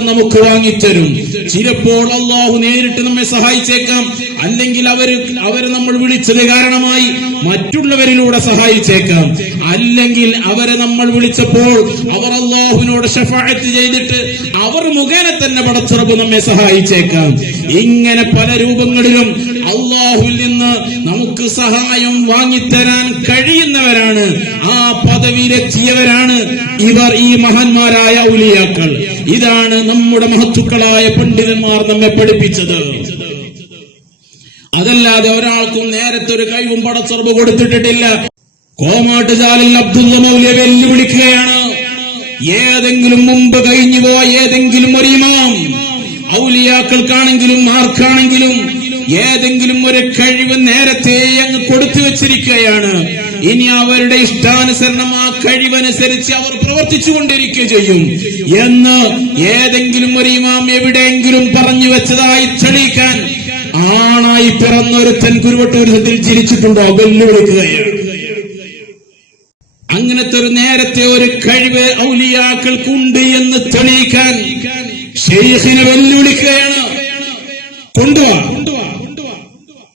നമുക്ക് വാങ്ങിത്തരും. ചിലപ്പോൾ അള്ളാഹു നേരിട്ട് നമ്മെ സഹായിച്ചേക്കാം. അല്ലെങ്കിൽ അവർ അവർ നമ്മൾ വിളിച്ചത് കാരണമായി മറ്റുള്ളവരിലൂടെ സഹായിച്ചേക്കാം. അല്ലെങ്കിൽ അവരെ നമ്മൾ വിളിച്ചപ്പോൾ അവർ അള്ളാഹുവിനോട് ഷഫായത്ത് ചെയ്തിട്ട് അവർ മുഖേന തന്നെ പടച്ചുറപ്പ് നമ്മെ സഹായിച്ചേക്കാം. ഇങ്ങനെ പല രൂപങ്ങളിലും അള്ളാഹുവിൽ നിന്ന് നമുക്ക് സഹായം വാങ്ങിത്തരാൻ കഴിയുന്നവരാണ്. ആ പദവിയിലെത്തിയവരാണ് ഇവർ ഈ മഹാന്മാരായ ഔലിയാക്കൾ. ഇതാണ് നമ്മുടെ മഹത്തുക്കളായ പണ്ഡിതന്മാർ നമ്മെ പഠിപ്പിച്ചത്. അതല്ലാതെ ഒരാൾക്കും നേരത്തെ ഒരു കൈവും പടച്ചുറപ്പ് കൊടുത്തിട്ടില്ല കോമാട്ടുചാലിൽ അബ്ദുല്ല മൗലിയെ വെല്ലുവിളിക്കുകയാണ്. ഏതെങ്കിലും മുമ്പ് കഴിഞ്ഞു പോയ ഏതെങ്കിലും ഇമാം ഔലിയാക്കൾക്കാണെങ്കിലും ആർക്കാണെങ്കിലും ഏതെങ്കിലും ഒരു കഴിവ് നേരത്തെ അങ്ങ് കൊടുത്തു വെച്ചിരിക്കുകയാണ്. ഇനി അവരുടെ ഇഷ്ടാനുസരണം ആ കഴിവനുസരിച്ച് അവർ പ്രവർത്തിച്ചു കൊണ്ടിരിക്കുക ചെയ്യും. എന്ന് ഏതെങ്കിലും ഒരു ഇമാം എവിടെയെങ്കിലും പറഞ്ഞു വെച്ചതായി തെളിയിക്കാൻ ആണായി പിറന്നൊരുത്തൻ കുരുവട്ടൂരത്തിൽ ചിരിച്ചിട്ടുണ്ടോ വെല്ലുവിളിക്കുകയാണ് അങ്ങനത്തെ ഒരു നേരത്തെ ഒരു കഴിവ് ഔലിയാക്കൾക്കുണ്ട് എന്ന് തെളിയിക്കാൻ ഷെയ്ഖിനെ വെല്ലുവിളിക്കുകയാണ്. കൊണ്ടുവാ